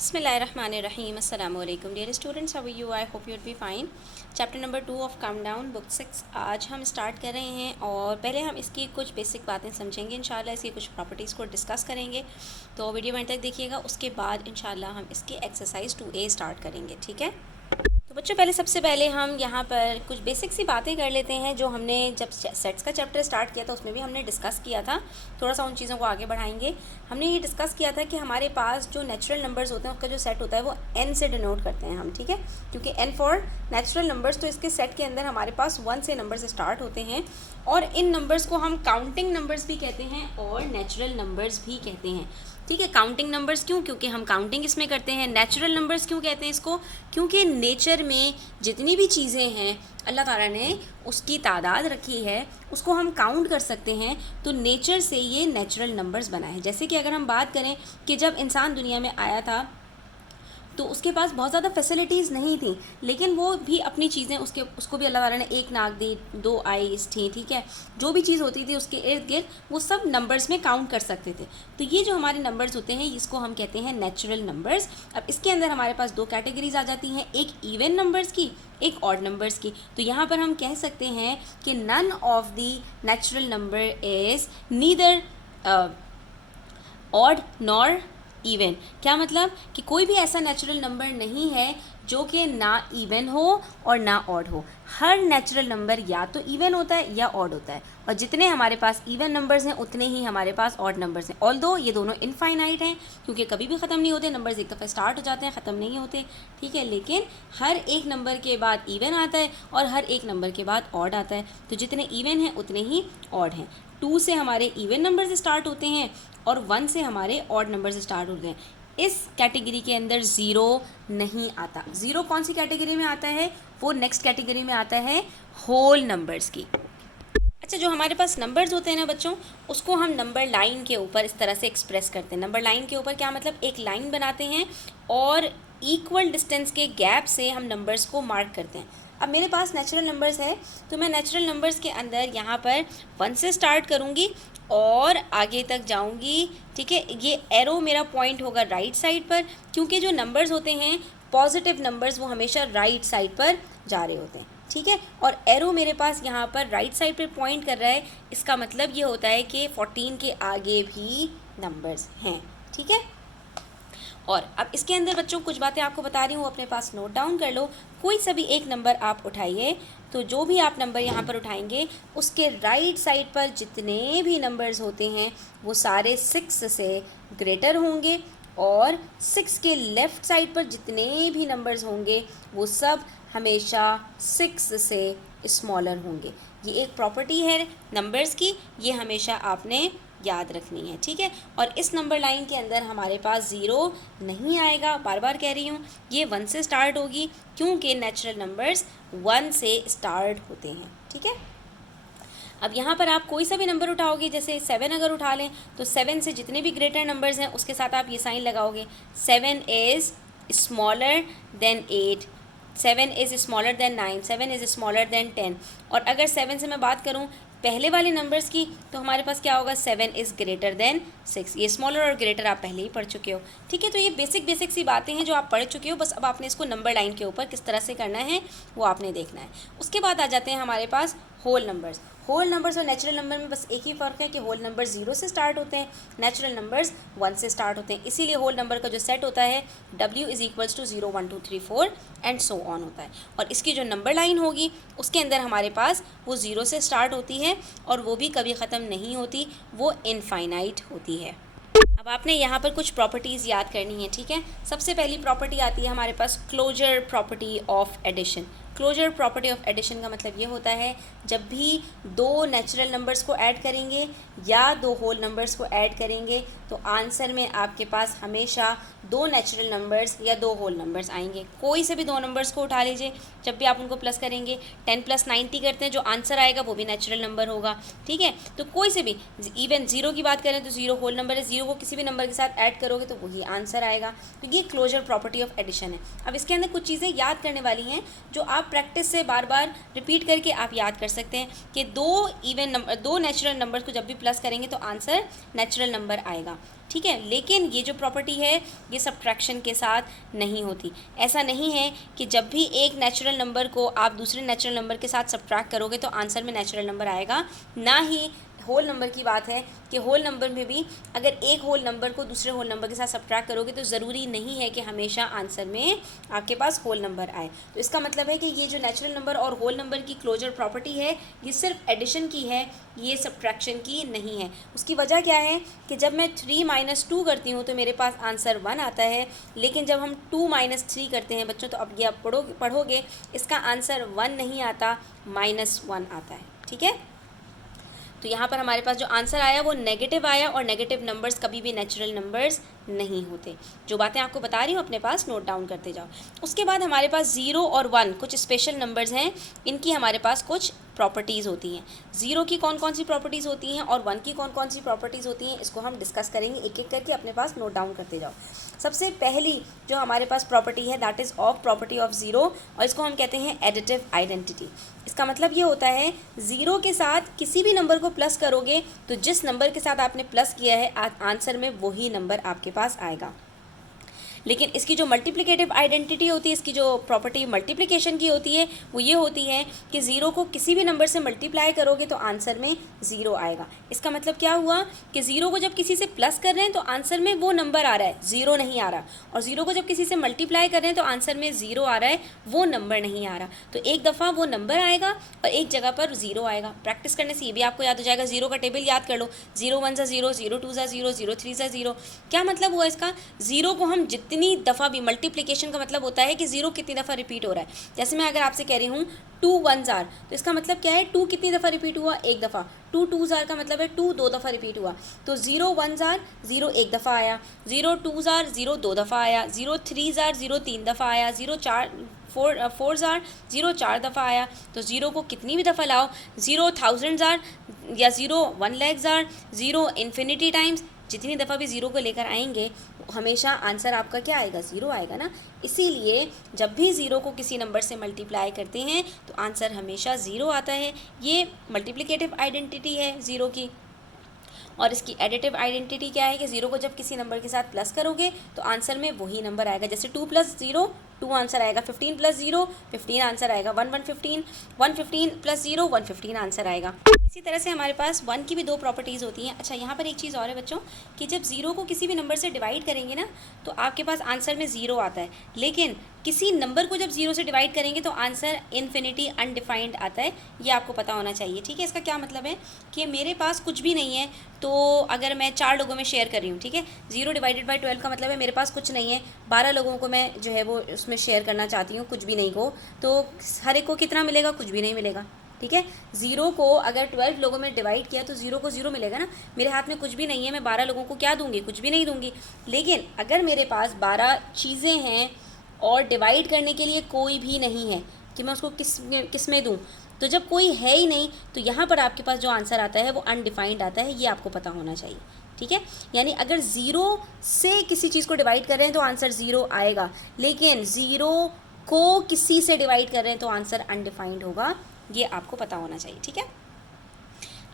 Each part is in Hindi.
Bismillahirrahmanirrahim. Assalamu alaikum. Dear students, how are you? I hope you will be fine. Chapter number 2 of countdown book 6 आज हम स्टार्ट कर रहे हैं और पहले हम इसकी कुछ बेसिक बातें समझेंगे इंशाल्लाह, इसकी कुछ प्रॉपर्टीज़ को डिस्कस करेंगे। तो वीडियो में तक देखिएगा, उसके बाद इंशाल्लाह हम इसकी एक्सरसाइज 2A स्टार्ट करेंगे। ठीक है, तो बच्चों पहले सबसे पहले हम यहाँ पर कुछ बेसिक सी बातें कर लेते हैं जो हमने जब सेट्स का चैप्टर स्टार्ट किया था उसमें भी हमने डिस्कस किया था। थोड़ा सा उन चीज़ों को आगे बढ़ाएंगे। हमने ये डिस्कस किया था कि हमारे पास जो नेचुरल नंबर्स होते हैं उसका जो सेट होता है वो n से डिनोट करते हैं हम। ठीक है, क्योंकि n फॉर नेचुरल नंबर्स, तो इसके सेट के अंदर हमारे पास 1 से नंबर्स स्टार्ट होते हैं और इन नंबर्स को हम काउंटिंग नंबर्स भी कहते हैं और नेचुरल नंबर्स भी कहते हैं। ठीक है, काउंटिंग नंबर्स क्यों? क्योंकि हम काउंटिंग इसमें करते हैं। नेचुरल नंबर्स क्यों कहते हैं इसको? क्योंकि नेचर में जितनी भी चीज़ें हैं अल्लाह ताला ने उसकी तादाद रखी है, उसको हम काउंट कर सकते हैं, तो नेचर से ये नेचुरल नंबर्स बना है। जैसे कि अगर हम बात करें कि जब इंसान दुनिया में आया था तो उसके पास बहुत ज़्यादा फैसिलिटीज़ नहीं थी, लेकिन वो भी अपनी चीज़ें उसको भी अल्लाह ताला ने एक नाक दी, 2 आईज़ थी। ठीक है, जो भी चीज़ होती थी उसके इर्द गिर्द वो सब नंबर्स में काउंट कर सकते थे। तो ये जो हमारे नंबर्स होते हैं इसको हम कहते हैं नेचुरल नंबर्स। अब इसके अंदर हमारे पास 2 कैटेगरीज आ जाती हैं, एक इवन नंबर्स की, एक ऑड नंबर्स की। तो यहाँ पर हम कह सकते हैं कि none of the natural number is neither odd nor even. क्या मतलब कि कोई भी ऐसा नेचुरल नंबर नहीं है जो कि ना इवन हो और ना ऑड हो। हर नेचुरल नंबर या तो इवन होता है या ऑड होता है, और जितने हमारे पास इवन नंबर्स हैं उतने ही हमारे पास ऑड नंबर्स हैं। ऑल्दो ये दोनों इनफाइनाइट हैं क्योंकि कभी भी ख़त्म नहीं होते, नंबर्स एक दफ़ा स्टार्ट हो जाते हैं ख़त्म नहीं होते। ठीक है, लेकिन हर एक नंबर के बाद इवन आता है और हर एक नंबर के बाद ऑड आता है। तो जितने इवन हैं उतने ही ऑड हैं। 2 से हमारे इवन नंबर्स स्टार्ट होते हैं और 1 से हमारे ऑड नंबर्स स्टार्ट होते हैं। इस कैटेगरी के अंदर ज़ीरो नहीं आता। ज़ीरो कौन सी कैटेगरी में आता है? वो नेक्स्ट कैटेगरी में आता है होल नंबर्स की। अच्छा, जो हमारे पास नंबर्स होते हैं ना बच्चों, उसको हम नंबर लाइन के ऊपर इस तरह से एक्सप्रेस करते हैं। नंबर लाइन के ऊपर क्या मतलब? एक लाइन बनाते हैं और इक्वल डिस्टेंस के गैप से हम नंबर्स को मार्क करते हैं। अब मेरे पास नेचुरल नंबर्स है तो मैं नेचुरल नंबर्स के अंदर यहाँ पर 1 से स्टार्ट करूँगी और आगे तक जाऊँगी। ठीक है, ये एरो मेरा पॉइंट होगा राइट साइड पर, क्योंकि जो नंबर्स होते हैं पॉजिटिव नंबर्स वो हमेशा राइट साइड पर जा रहे होते हैं। ठीक है, और एरो मेरे पास यहाँ पर राइट साइड पर पॉइंट कर रहा है, इसका मतलब ये होता है कि 14 के आगे भी नंबर्स हैं। ठीक है, और अब इसके अंदर बच्चों कुछ बातें आपको बता रही हूँ, अपने पास नोट डाउन कर लो। कोई सा भी एक नंबर आप उठाइए, तो जो भी आप नंबर यहाँ पर उठाएंगे उसके राइट साइड पर जितने भी नंबर्स होते हैं वो सारे 6 से ग्रेटर होंगे, और 6 के लेफ़्ट साइड पर जितने भी नंबर्स होंगे वो सब हमेशा 6 से स्मॉलर होंगे। ये एक प्रॉपर्टी है नंबर्स की, ये हमेशा आपने याद रखनी है। ठीक है, और इस नंबर लाइन के अंदर हमारे पास ज़ीरो नहीं आएगा। बार बार कह रही हूँ, ये 1 से स्टार्ट होगी क्योंकि नेचुरल नंबर्स 1 से स्टार्ट होते हैं। ठीक है, अब यहाँ पर आप कोई सा भी नंबर उठाओगे, जैसे 7 अगर उठा लें तो 7 से जितने भी ग्रेटर नंबर्स हैं उसके साथ आप ये साइन लगाओगे, 7 is smaller than 8, 7 is smaller than 9, 7 is smaller than 10। और अगर 7 से मैं बात करूँ पहले वाले नंबर्स की, तो हमारे पास क्या होगा? 7 इज़ ग्रेटर देन 6। ये स्मॉलर और ग्रेटर आप पहले ही पढ़ चुके हो। ठीक है, तो ये बेसिक सी बातें हैं जो आप पढ़ चुके हो, बस अब आपने इसको नंबर लाइन के ऊपर किस तरह से करना है वो आपने देखना है। उसके बाद आ जाते हैं हमारे पास होल नंबर्स। होल नंबर्स और नेचुरल नंबर में बस एक ही फ़र्क है कि होल नंबर 0 से स्टार्ट होते हैं, नेचुरल नंबर्स 1 से स्टार्ट होते हैं। इसीलिए होल नंबर का जो सेट होता है W is equals to 0 1 2 3 4 and so on होता है। और इसकी जो नंबर लाइन होगी उसके अंदर हमारे पास वो 0 से स्टार्ट होती है और वो भी कभी ख़त्म नहीं होती, वो इनफाइनाइट होती है। अब आपने यहाँ पर कुछ प्रॉपर्टीज़ याद करनी है। ठीक है, सबसे पहली प्रॉपर्टी आती है हमारे पास closure property of addition. Closure property of addition का मतलब ये होता है जब भी 2 नेचुरल नंबर्स को ऐड करेंगे या 2 होल नंबर्स को ऐड करेंगे तो आंसर में आपके पास हमेशा 2 नेचुरल नंबर्स या 2 होल नंबर्स आएंगे। कोई से भी 2 नंबर्स को उठा लीजिए, जब भी आप उनको प्लस करेंगे 10 + 90 करते हैं, जो आंसर आएगा वो भी नेचुरल नंबर होगा। ठीक है, तो कोई से भी, इवन 0 की बात करें तो 0 होल नंबर है, 0 को किसी भी नंबर के साथ ऐड करोगे तो वही आंसर आएगा। तो ये क्लोजर प्रॉपर्टी ऑफ एडिशन है। अब इसके अंदर कुछ चीज़ें याद करने वाली हैं जो आप प्रैक्टिस से बार बार रिपीट करके आप याद कर सकते हैं कि दो नेचुरल नंबर को जब भी प्लस करेंगे तो आंसर नेचुरल नंबर आएगा, ठीक है। लेकिन ये जो प्रॉपर्टी है ये सब्ट्रैक्शन के साथ नहीं होती। ऐसा नहीं है कि जब भी एक नेचुरल नंबर को आप दूसरे नेचुरल नंबर के साथ सब्ट्रैक्ट करोगे तो आंसर में नेचुरल नंबर आएगा, ना ही होल नंबर की बात है कि होल नंबर में भी अगर एक होल नंबर को दूसरे होल नंबर के साथ सब्ट्रैक्ट करोगे तो ज़रूरी नहीं है कि हमेशा आंसर में आपके पास होल नंबर आए। तो इसका मतलब है कि ये जो नेचुरल नंबर और होल नंबर की क्लोजर प्रॉपर्टी है ये सिर्फ एडिशन की है, ये सब्ट्रैक्शन की नहीं है। उसकी वजह क्या है कि जब मैं 3 - 2 करती हूँ तो मेरे पास आंसर 1 आता है, लेकिन जब हम 2 - 3 करते हैं बच्चों तो अब ये आप पढ़ोगे इसका आंसर 1 नहीं आता, -1 आता है, ठीक है। तो यहाँ पर हमारे पास जो आंसर आया वो नेगेटिव आया, और नेगेटिव नंबर्स कभी भी नेचुरल नंबर्स नहीं होते। जो बातें आपको बता रही हूँ अपने पास नोट डाउन करते जाओ। उसके बाद हमारे पास 0 और 1 कुछ स्पेशल नंबर्स हैं, इनकी हमारे पास कुछ प्रॉपर्टीज़ होती हैं। 0 की कौन कौन सी प्रॉपर्टीज़ होती हैं और 1 की कौन कौन सी प्रॉपर्टीज़ होती हैं, इसको हम डिस्कस करेंगे एक एक करके, अपने पास नोट डाउन करते जाओ। सबसे पहली जो हमारे पास प्रॉपर्टी है that is of property of 0, और इसको हम कहते हैं एडिटिव आइडेंटिटी। इसका मतलब ये होता है 0 के साथ किसी भी नंबर को प्लस करोगे तो जिस नंबर के साथ आपने प्लस किया है आंसर में वही नंबर आपके पास आएगा। लेकिन इसकी जो मल्टीप्लिकेटिव आइडेंटिटी होती है, इसकी जो प्रॉपर्टी मल्टीप्लिकेशन की होती है वो ये होती है कि 0 को किसी भी नंबर से मल्टीप्लाई करोगे तो आंसर में 0 आएगा। इसका मतलब क्या हुआ कि 0 को जब किसी से प्लस कर रहे हैं तो आंसर में वो नंबर आ रहा है, 0 नहीं आ रहा, और 0 को जब किसी से मल्टीप्लाई कर रहे हैं तो आंसर में 0 आ रहा है, वो नंबर नहीं आ रहा। तो एक दफ़ा वो नंबर आएगा और एक जगह पर 0 आएगा। प्रैक्टिस करने से ये भी आपको याद हो जाएगा। 0 का टेबल याद कर लो, 0 1 0, 0 2 0, 0 3 0। क्या मतलब हुआ इसका? 0 को हम जितनी दफ़ा भी, मल्टीप्लिकेशन का मतलब होता है कि 0 कितनी दफ़ा रिपीट हो रहा है। जैसे मैं अगर आपसे कह रही हूँ 2 1 जार, तो इसका मतलब क्या है 2 कितनी दफ़ा रिपीट हुआ? एक दफ़ा। 2 2 जार का मतलब है 2 दो दफ़ा रिपीट हुआ। तो 0 1 जार 0 एक दफ़ा आया, 0 2 जार 0 दो दफ़ा आया, 0 3 जार 0 तीन दफ़ा आया, 0 4 जार 0 4 दफ़ा आया। तो 0 को कितनी भी दफ़ा लाओ, 0 1000 जार या 0 1 लाख जार, 0 इन्फिनिटी टाइम्स, जितनी दफ़ा भी 0 को लेकर आएंगे हमेशा आंसर आपका क्या आएगा? 0 आएगा ना। इसीलिए जब भी 0 को किसी नंबर से मल्टीप्लाई करते हैं तो आंसर हमेशा 0 आता है। ये मल्टीप्लिकेटिव आइडेंटिटी है 0 की। और इसकी एडिटिव आइडेंटिटी क्या है कि 0 को जब किसी नंबर के साथ प्लस करोगे तो आंसर में वही नंबर आएगा। जैसे 2 + 0 2 आंसर आएगा, 15 + 0 15 आंसर आएगा, 1 1 15 115 + 0 115 आंसर आएगा। इसी तरह से हमारे पास 1 की भी दो प्रॉपर्टीज़ होती हैं। अच्छा, यहाँ पर एक चीज़ और है बच्चों कि जब 0 को किसी भी नंबर से डिवाइड करेंगे ना तो आपके पास आंसर में 0 आता है, लेकिन किसी नंबर को जब 0 से डिवाइड करेंगे तो आंसर इन्फिनिटी अनडिफाइंड आता है। ये आपको पता होना चाहिए, ठीक है। इसका क्या मतलब है कि मेरे पास कुछ भी नहीं है, तो अगर मैं 4 लोगों में शेयर कर रही हूँ, ठीक है, 0 / 12 का मतलब है मेरे पास कुछ नहीं है, 12 लोगों को मैं जो है वो उसमें शेयर करना चाहती हूँ कुछ भी नहीं को, तो हर एक को कितना मिलेगा? कुछ भी नहीं मिलेगा, ठीक है। 0 को अगर 12 लोगों में डिवाइड किया तो 0 को 0 मिलेगा ना। मेरे हाथ में कुछ भी नहीं है, मैं 12 लोगों को क्या दूंगी? कुछ भी नहीं दूंगी। लेकिन अगर मेरे पास 12 चीज़ें हैं और डिवाइड करने के लिए कोई भी नहीं है कि मैं उसको किस में दूँ, तो जब कोई है ही नहीं तो यहाँ पर आपके पास जो आंसर आता है वो अनडिफाइंड आता है। ये आपको पता होना चाहिए, ठीक है। यानी अगर 0 से किसी चीज़ को डिवाइड कर रहे हैं तो आंसर 0 आएगा, लेकिन 0 को किसी से डिवाइड कर रहे हैं तो आंसर अनडिफाइंड होगा। ये आपको पता होना चाहिए, ठीक है।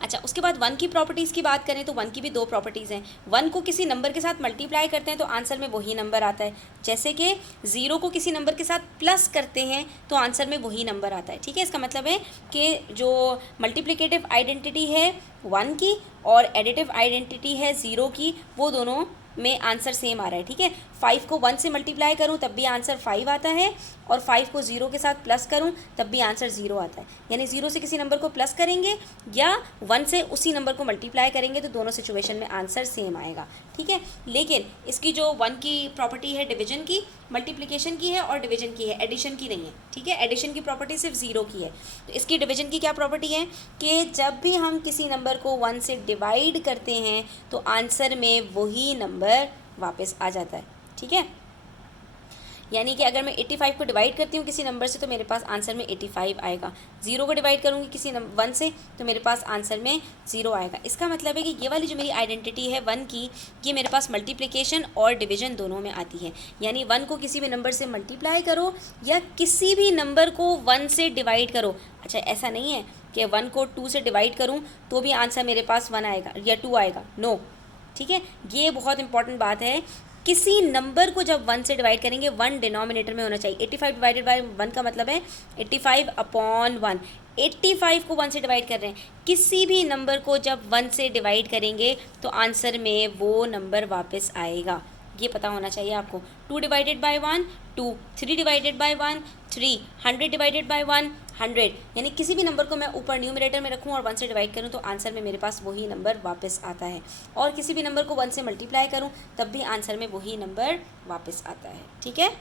अच्छा, उसके बाद 1 की प्रॉपर्टीज़ की बात करें तो 1 की भी दो प्रॉपर्टीज़ हैं। 1 को किसी नंबर के साथ मल्टीप्लाई करते हैं तो आंसर में वही नंबर आता है, जैसे कि 0 को किसी नंबर के साथ प्लस करते हैं तो आंसर में वही नंबर आता है, ठीक है। इसका मतलब है कि जो मल्टीप्लिकेटिव आइडेंटिटी है 1 की और एडिटिव आइडेंटिटी है 0 की, वो दोनों में आंसर सेम आ रहा है, ठीक है। 5 को 1 से मल्टीप्लाई करूं तब भी आंसर 5 आता है, और 5 को 0 के साथ प्लस करूं तब भी आंसर 0 आता है। यानी 0 से किसी नंबर को प्लस करेंगे या 1 से उसी नंबर को मल्टीप्लाई करेंगे तो दोनों सिचुएशन में आंसर सेम आएगा, ठीक है। लेकिन इसकी जो 1 की प्रॉपर्टी है डिवीजन की, मल्टीप्लिकेशन की है और डिवीजन की है, एडिशन की नहीं है, ठीक है। एडिशन की प्रॉपर्टी सिर्फ 0 की है। तो इसकी डिवीजन की क्या प्रॉपर्टी है कि जब भी हम किसी नंबर को 1 से डिवाइड करते हैं तो आंसर में वही नंबर वापस आ जाता है, ठीक है। यानी कि अगर मैं 85 को डिवाइड करती हूँ किसी नंबर से तो मेरे पास आंसर में 85 आएगा। 0 को डिवाइड करूँगी किसी 1 से तो मेरे पास आंसर में 0 आएगा। इसका मतलब है कि ये वाली जो मेरी आइडेंटिटी है 1 की, ये मेरे पास मल्टीप्लिकेशन और डिवीजन दोनों में आती है। यानी 1 को किसी भी नंबर से मल्टीप्लाई करो या किसी भी नंबर को 1 से डिवाइड करो। अच्छा, ऐसा नहीं है कि 1 को 2 से डिवाइड करूँ तो भी आंसर मेरे पास 1 आएगा या 2 आएगा, नो। ठीक है, ये बहुत इंपॉर्टेंट बात है। किसी नंबर को जब 1 से डिवाइड करेंगे 1 डिनोमिनेटर में होना चाहिए। 85 डिवाइडेड बाय 1 का मतलब है 85 अपॉन 1। 85 को 1 से डिवाइड कर रहे हैं। किसी भी नंबर को जब 1 से डिवाइड करेंगे तो आंसर में वो नंबर वापस आएगा, ये पता होना चाहिए आपको। 2 divided by 1 2, 3 divided by 1 3, 100 divided by 1 100। यानी किसी भी नंबर को मैं ऊपर न्यूमरेटर में रखूं और 1 से डिवाइड करूं तो आंसर में मेरे पास वही नंबर वापस आता है, और किसी भी नंबर को 1 से मल्टीप्लाई करूं तब भी आंसर में वही नंबर वापस आता है। ठीक है।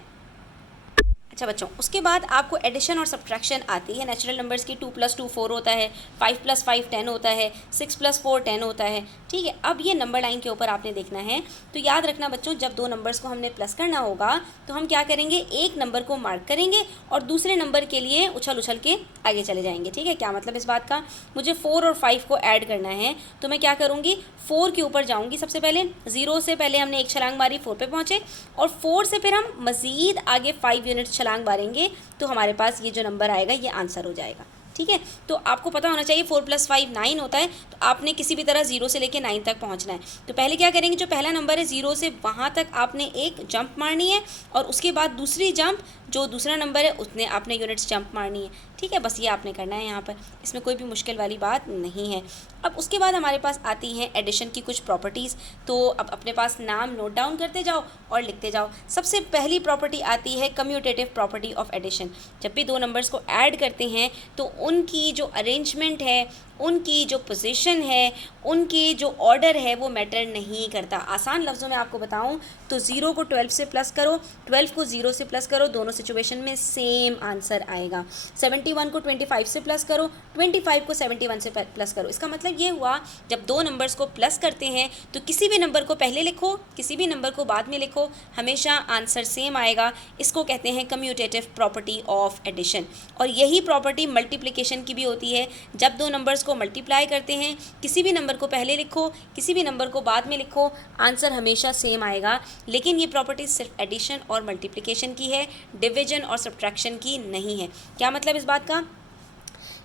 अच्छा बच्चों, उसके बाद आपको एडिशन और सब्ट्रैक्शन आती है। नेचुरल नंबर्स की 2 + 2 4 होता है, 5 + 5 10 होता है, 6 + 4 10 होता है। ठीक है, अब ये नंबर लाइन के ऊपर आपने देखना है। तो याद रखना बच्चों, जब दो नंबर्स को हमने प्लस करना होगा तो हम क्या करेंगे, एक नंबर को मार्क करेंगे और दूसरे नंबर के लिए उछल उछल के आगे चले जाएंगे। ठीक है, क्या मतलब इस बात का, मुझे 4 और 5 को ऐड करना है तो मैं क्या करूँगी, 4 के ऊपर जाऊँगी सबसे पहले। 0 से पहले हमने एक छलांग मारी, 4 पे पहुँचे, और 4 से फिर हम मज़ीद आगे 5 यूनिट छलांग मारेंगे तो हमारे पास ये जो नंबर आएगा ये आंसर हो जाएगा। ठीक है, तो आपको पता होना चाहिए 4 + 5 9 होता है, तो आपने किसी भी तरह 0 से लेके 9 तक पहुंचना है। तो पहले क्या करेंगे, जो पहला नंबर है 0 से वहाँ तक आपने एक जंप मारनी है, और उसके बाद दूसरी जंप जो दूसरा नंबर है उसने आपने यूनिट्स जंप मारनी है। ठीक है, बस ये आपने करना है यहाँ पर, इसमें कोई भी मुश्किल वाली बात नहीं है। अब उसके बाद हमारे पास आती हैं एडिशन की कुछ प्रॉपर्टीज़। तो अब अपने पास नाम नोट डाउन करते जाओ और लिखते जाओ। सबसे पहली प्रॉपर्टी आती है कम्यूटेटिव प्रॉपर्टी ऑफ एडिशन। जब भी दो नंबर्स को ऐड करते हैं तो उनकी जो अरेंजमेंट है, उनकी जो पोजीशन है, उनकी जो ऑर्डर है वो मैटर नहीं करता। आसान लफ्ज़ों में आपको बताऊं तो 0 को 12 से प्लस करो, 12 को 0 से प्लस करो, दोनों सिचुएशन में सेम आंसर आएगा। 71 को 25 से प्लस करो, 25 को 71 से प्लस करो। इसका मतलब ये हुआ, जब दो नंबर्स को प्लस करते हैं तो किसी भी नंबर को पहले लिखो, किसी भी नंबर को बाद में लिखो, हमेशा आंसर सेम आएगा। इसको कहते हैं कम्यूटेटिव प्रॉपर्टी ऑफ एडिशन। और यही प्रॉपर्टी मल्टीप्लिकेशन की भी होती है। जब दो नंबर्स को मल्टीप्लाई करते हैं, किसी भी नंबर को पहले लिखो, किसी भी नंबर को बाद में लिखो, आंसर हमेशा सेम आएगा। लेकिन ये प्रॉपर्टी सिर्फ एडिशन और मल्टीप्लिकेशन की है, डिवीजन और सब्ट्रैक्शन की नहीं है। क्या मतलब इस बात का?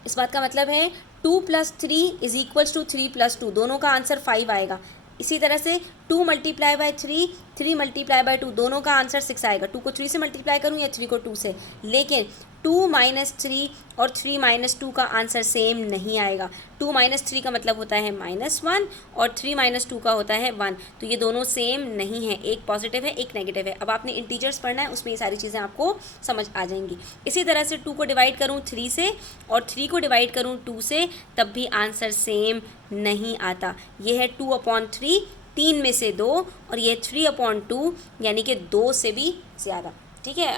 इस बात का मतलब है 2 + 3 = 3 + 2, दोनों का आंसर 5 आएगा। इसी तरह से 2 × 3, 3 × 2, दोनों का आंसर 6 आएगा। 2 को 3 से मल्टीप्लाई करूँ या 3 को 2 से, लेकिन 2 - 3 और 3 - 2 का आंसर सेम नहीं आएगा। 2 - 3 का मतलब होता है -1 और 3 - 2 का होता है 1। तो ये दोनों सेम नहीं है, एक पॉजिटिव है एक नेगेटिव है। अब आपने इंटीजर्स पढ़ना है, उसमें ये सारी चीज़ें आपको समझ आ जाएंगी। इसी तरह से 2 को डिवाइड करूँ 3 से और 3 को डिवाइड करूँ 2 से, तब भी आंसर सेम नहीं आता। ये है 2/3, 3 में से 2, और ये 3/2 यानी कि 2 से भी ज़्यादा। ठीक है,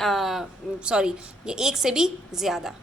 सॉरी, ये 1 से भी ज़्यादा।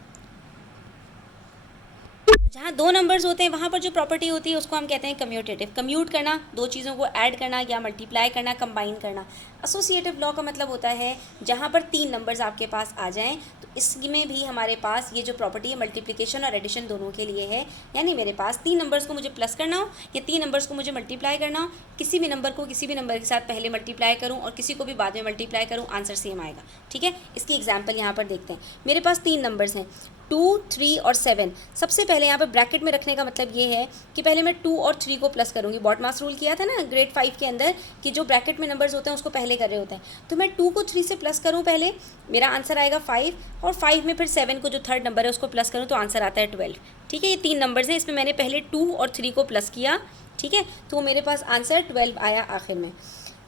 जहाँ दो नंबर्स होते हैं वहाँ पर जो प्रॉपर्टी होती है उसको हम कहते हैं कम्यूटेटिव। कम्यूट करना, दो चीज़ों को ऐड करना या मल्टीप्लाई करना, कंबाइन करना। एसोसिएटिव लॉ का मतलब होता है जहाँ पर 3 नंबर्स आपके पास आ जाएं, तो इसमें भी हमारे पास ये जो प्रॉपर्टी है मल्टीप्लिकेशन और एडिशन दोनों के लिए है। यानी मेरे पास 3 नंबर्स को मुझे प्लस करना हो या 3 नंबर्स को मुझे मल्टीप्लाई करना हो, किसी भी नंबर को किसी भी नंबर के साथ पहले मल्टीप्लाई करूँ और किसी को भी बाद में मल्टीप्लाई करूँ, आंसर सेम आएगा। ठीक है, इसकी एग्जाम्पल यहाँ पर देखते हैं। मेरे पास 3 नंबर्स हैं 2, 3 और 7। सबसे पहले यहाँ पर ब्रैकेट में रखने का मतलब ये है कि पहले मैं 2 और 3 को प्लस करूँगी। बॉटमास रूल किया था ना ग्रेड 5 के अंदर कि जो ब्रैकेट में नंबर्स होते हैं उसको पहले कर रहे होते हैं। तो मैं 2 को 3 से प्लस करूँ पहले, मेरा आंसर आएगा 5, और 5 में फिर 7 को जो थर्ड नंबर है उसको प्लस करूँ तो आंसर आता है 12। ठीक है, ये 3 नंबर्स हैं, इसमें मैंने पहले 2 और 3 को प्लस किया। ठीक है, तो मेरे पास आंसर 12 आया आखिर में।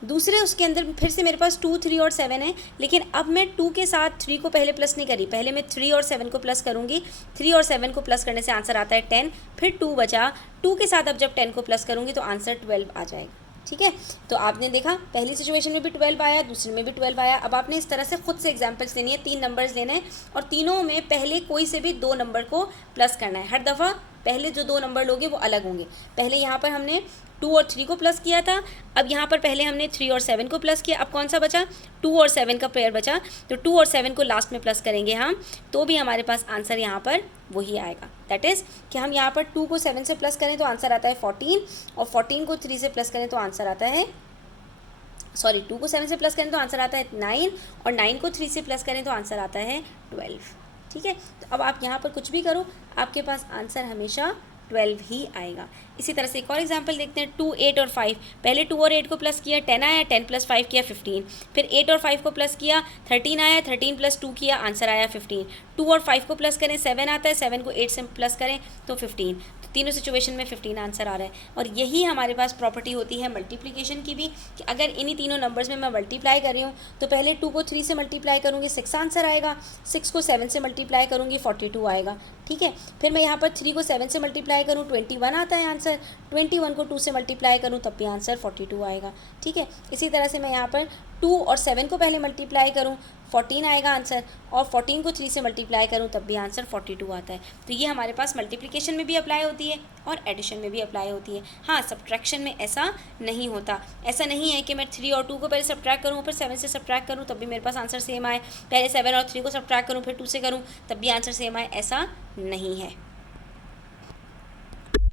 दूसरे उसके अंदर फिर से मेरे पास 2, 3 और 7 है, लेकिन अब मैं 2 के साथ 3 को पहले प्लस नहीं करी, पहले मैं 3 और 7 को प्लस करूँगी। 3 और 7 को प्लस करने से आंसर आता है 10, फिर 2 बचा। 2 के साथ अब जब 10 को प्लस करूँगी तो आंसर 12 आ जाएगा। ठीक है, तो आपने देखा पहली सिचुएशन में भी 12 आया, दूसरे में भी 12 आया। अब आपने इस तरह से खुद से एग्जांपल्स लेनी है, 3 नंबर्स लेने हैं और तीनों में पहले कोई से भी 2 नंबर को प्लस करना है। हर दफ़ा पहले जो 2 नंबर लोगे वो अलग होंगे। पहले यहाँ पर हमने 2 और 3 को प्लस किया था, अब यहाँ पर पहले हमने 3 और 7 को प्लस किया, अब कौन सा बचा, 2 और 7 का पेयर बचा, तो 2 और 7 को लास्ट में प्लस करेंगे हम, तो भी हमारे पास आंसर यहाँ पर वही आएगा। दैट इज़ कि हम यहाँ पर 2 को 7 से प्लस करें तो आंसर आता है 14, और 14 को 3 से प्लस करें तो आंसर आता है 2 को 7 से प्लस करें तो आंसर आता है 9, और 9 को 3 से प्लस करें तो आंसर आता है 12। ठीक है, तो अब आप यहाँ पर कुछ भी करो, आपके पास आंसर हमेशा 12 ही आएगा। इसी तरह से एक और एग्जांपल देखते हैं, 2, 8 और 5, पहले 2 और 8 को प्लस किया, 10 आया, 10 प्लस 5 किया 15, फिर 8 और 5 को प्लस किया, 13 आया, 13 प्लस 2 किया, आंसर आया 15, 2 और 5 को प्लस करें, 7 आता है, 7 को 8 से प्लस करें तो 15, तो तीनों सिचुएशन में 15 आंसर आ रहा है। और यही हमारे पास प्रॉपर्टी होती है मल्टीप्लिकेशन की भी, कि अगर इन्हीं तीनों नंबर्स में मैं मल्टीप्लाई कर रही हूँ तो पहले 2 को 3 से मल्टीप्लाई करूँगी 6 आंसर आएगा, 6 को 7 से मल्टीप्लाई करूँगी 42 आएगा। ठीक है, फिर मैं यहाँ पर 3 को 7 से मल्टीप्लाई करूँ 21 आता है आंसर, 21 को 2 से मल्टीप्लाई करूँ तब भी आंसर 42 आएगा। ठीक है, इसी तरह से मैं यहाँ पर 2 और 7 को पहले मल्टीप्लाई करूँ 14 आएगा आंसर, और 14 को 3 से मल्टीप्लाई करूँ तब भी आंसर 42 आता है। तो ये हमारे पास मल्टीप्लिकेशन में भी अप्लाई होती है और एडिशन में भी अप्लाई होती है। हाँ, सब्ट्रैक्शन में ऐसा नहीं होता, ऐसा नहीं है कि मैं 3 और 2 को पहले सब्ट्रैक्ट करूँ फिर 7 से सब्ट्रैक्ट करूँ तब भी मेरे पास आंसर सेम आए, पहले 7 और 3 को सब्ट्रैक्ट करूँ फिर 2 से करूँ तब भी आंसर सेम आए, ऐसा नहीं है।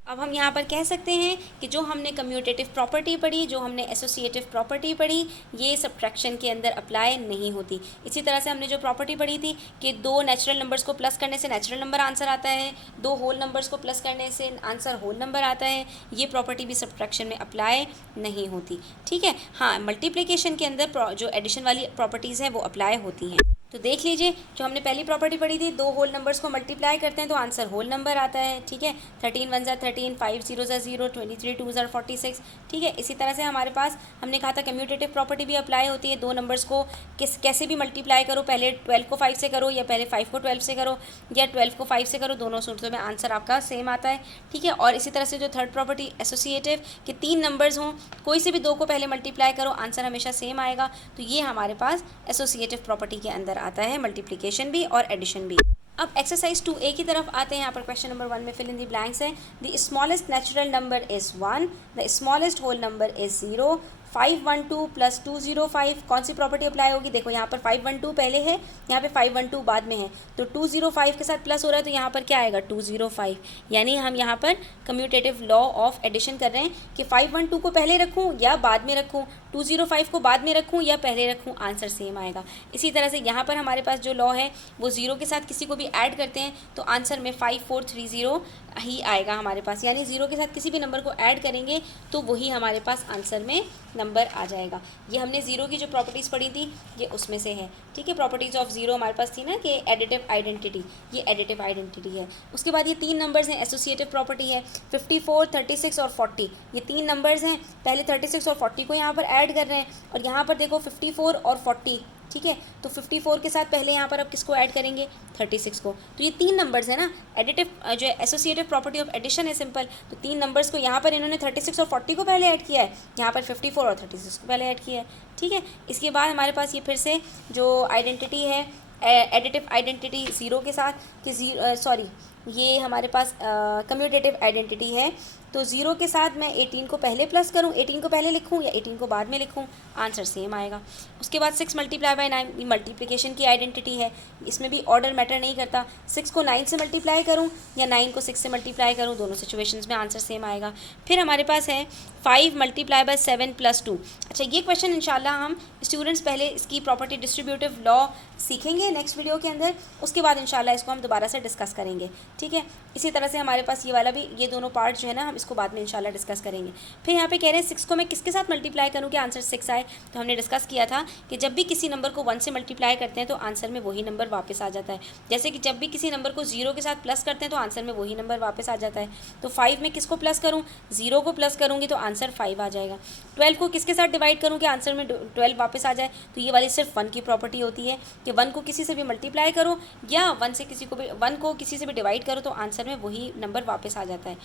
अब हम यहाँ पर कह सकते हैं कि जो हमने कम्यूटेटिव प्रॉपर्टी पढ़ी, जो हमने एसोसिएटिव प्रॉपर्टी पढ़ी, ये सब्ट्रैक्शन के अंदर अप्लाई नहीं होती। इसी तरह से हमने जो प्रॉपर्टी पढ़ी थी कि 2 नेचुरल नंबर्स को प्लस करने से नेचुरल नंबर आंसर आता है, 2 होल नंबर्स को प्लस करने से आंसर होल नंबर आता है, ये प्रॉपर्टी भी सब्ट्रैक्शन में अप्लाई नहीं होती। ठीक है, हाँ, मल्टीप्लिकेशन के अंदर जो एडिशन वाली प्रॉपर्टीज़ हैं वो अप्लाई होती हैं। तो देख लीजिए, जो हमने पहली प्रॉपर्टी पढ़ी थी, 2 होल नंबर्स को मल्टीप्लाई करते हैं तो आंसर होल नंबर आता है। ठीक है, 13 1 13, 5 0 0, 23 2 46। ठीक है, इसी तरह से हमारे पास हमने कहा था कम्यूटेटिव प्रॉपर्टी भी अप्लाई होती है। 2 नंबर्स को कैसे भी मल्टीप्लाई करो, पहले 12 को 5 से करो या पहले 5 को 12 से करो या 12 को 5 से करो, दोनों सूरतों में आंसर आपका सेम आता है। ठीक है, और इसी तरह से जो थर्ड प्रॉपर्टी एसोसिएटिव, कि 3 नंबर्स हों, कोई से भी 2 को पहले मल्टीप्लाई करो, आंसर हमेशा सेम आएगा, तो ये हमारे पास एसोसिएटिव प्रॉपर्टी के अंदर आता है, मल्टीप्लिकेशन भी और एडिशन भी। अब एक्सरसाइज 2A की तरफ आते हैं। यहाँ पर क्वेश्चन नंबर 1 में फिल इन दी ब्लैंक्स है। The smallest natural number is 1, the smallest whole number is 0, 512 plus 205, कौन सी प्रॉपर्टी अप्लाई होगी? देखो यहाँ पर 512 पहले है, यहाँ पे 512 बाद में है, तो 205 के साथ प्लस हो रहा है तो यहाँ पर क्या आएगा 205, यानी हम यहाँ पर कम्यूटेटिव लॉ ऑफ एडिशन कर रहे हैं कि 512 को पहले रखूँ या बाद में रखूँ, 205 को बाद में रखूँ या पहले रखूँ, आंसर सेम आएगा। इसी तरह से यहाँ पर हमारे पास जो लॉ है वो 0 के साथ किसी को भी ऐड करते हैं तो आंसर में 5430 ही आएगा हमारे पास, यानी 0 के साथ किसी भी नंबर को ऐड करेंगे तो वही हमारे पास आंसर में नंबर आ जाएगा। ये हमने 0 की जो प्रॉपर्टीज़ पढ़ी थी ये उसमें से है। ठीक है, प्रॉपर्टीज़ ऑफ 0 हमारे पास थी ना कि एडिटिव आइडेंटिटी, ये एडिटिव आइडेंटिटी है। उसके बाद ये 3 नंबर्स हैं, एसोसिएटिव प्रॉपर्टी है, 54, 36 और 40, ये 3 नंबर्स हैं, पहले 36 और 40 को यहाँ पर ऐड कर रहे हैं, और यहाँ पर देखो 54 और 40, ठीक है, तो 54 के साथ पहले यहाँ पर अब किसको ऐड करेंगे 36 को, तो ये 3 नंबर्स है ना, एडिटिव जो एसोसिएटिव प्रॉपर्टी ऑफ एडिशन है सिंपल, तो 3 नंबर्स को यहाँ पर इन्होंने 36 और 40 को पहले ऐड किया है, यहाँ पर 54 और 36 को पहले ऐड किया है। ठीक है, इसके बाद हमारे पास ये फिर से जो आइडेंटिटी है एडिटिव आइडेंटिटी 0 के साथ कि ये हमारे पास कम्यूटेटिव आइडेंटिटी है, तो 0 के साथ मैं 18 को पहले प्लस करूँ, 18 को पहले लिखूँ या 18 को बाद में लिखूँ, आंसर सेम आएगा। उसके बाद 6 मल्टीप्लाई बाय 9 मल्टीप्लिकेशन की आइडेंटिटी है, इसमें भी ऑर्डर मैटर नहीं करता, 6 को 9 से मल्टीप्लाई करूँ या 9 को 6 से मल्टीप्लाई करूँ, दोनों सिचुएशंस में आंसर सेम आएगा। फिर हमारे पास है 5 मल्टीप्लाई बाय 7 प्लस 2। अच्छा, ये क्वेश्चन इंशाल्लाह हम स्टूडेंट्स पहले इसकी प्रॉपर्टी डिस्ट्रीब्यूटिव लॉ सीखेंगे नेक्स्ट वीडियो के अंदर, उसके बाद इंशाल्लाह इसको हम दोबारा से डिस्कस करेंगे। ठीक है, इसी तरह से हमारे पास ये वाला भी, ये दोनों पार्ट जो है ना हम इसको बाद में इंशाल्लाह डिस्कस करेंगे। फिर यहाँ पे कह रहे हैं 6 को मैं किसके साथ मल्टीप्लाई करूँ कि आंसर 6 आए, तो हमने डिस्कस किया था कि जब भी किसी नंबर को 1 से मल्टीप्लाई करते हैं तो आंसर में वही नंबर वापस आ जाता है, जैसे कि जब भी किसी नंबर को 0 के साथ प्लस करते हैं तो आंसर में वही नंबर वापस आ जाता है। तो 5 में किसको प्लस करूँ, 0 को प्लस करूँगी तो आंसर 5 आ जाएगा। 12 को किसके साथ डिवाइड करूँ कि आंसर में 12 वापस आ जाए, तो ये वाली सिर्फ 1 की प्रॉपर्टी होती है कि 1 को किसी से भी मल्टीप्लाई करो या 1 को किसी से भी डिवाइड करो तो आंसर में वही नंबर वापस आ जाता है।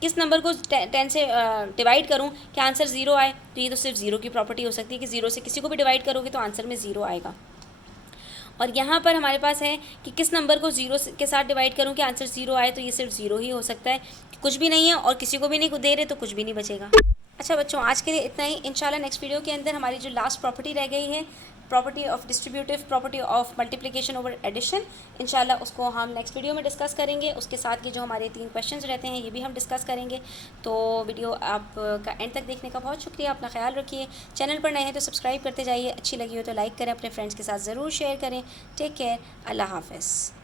किस नंबर को 10 से डिवाइड करूं कि आंसर 0 आए, तो ये तो सिर्फ 0 की प्रॉपर्टी हो सकती है कि 0 से किसी को भी डिवाइड करोगे तो आंसर में 0 आएगा। और यहाँ पर हमारे पास है कि किस नंबर को ज़ीरो के साथ डिवाइड करूँ कि आंसर ज़ीरो आए, तो ये सिर्फ ज़ीरो ही हो सकता है, कुछ भी नहीं है और किसी को भी नहीं दे रहे तो कुछ भी नहीं बचेगा। अच्छा बच्चों, आज के लिए इतना ही। इंशाल्लाह नेक्स्ट वीडियो के अंदर हमारी जो लास्ट प्रॉपर्टी रह गई है, property of distributive property of multiplication over addition, इंशाल्लाह उसको हम नेक्स्ट वीडियो में डिस्कस करेंगे। उसके साथ के जो हमारे 3 क्वेश्चंस रहते हैं ये भी हम डिस्कस करेंगे। तो वीडियो आपका एंड तक देखने का बहुत शुक्रिया। अपना ख्याल रखिए। चैनल पर नए हैं तो सब्सक्राइब करते जाइए। अच्छी लगी हो तो लाइक करें, अपने फ्रेंड्स के साथ ज़रूर शेयर करें। Take care. अल्लाह हाफ़िज़।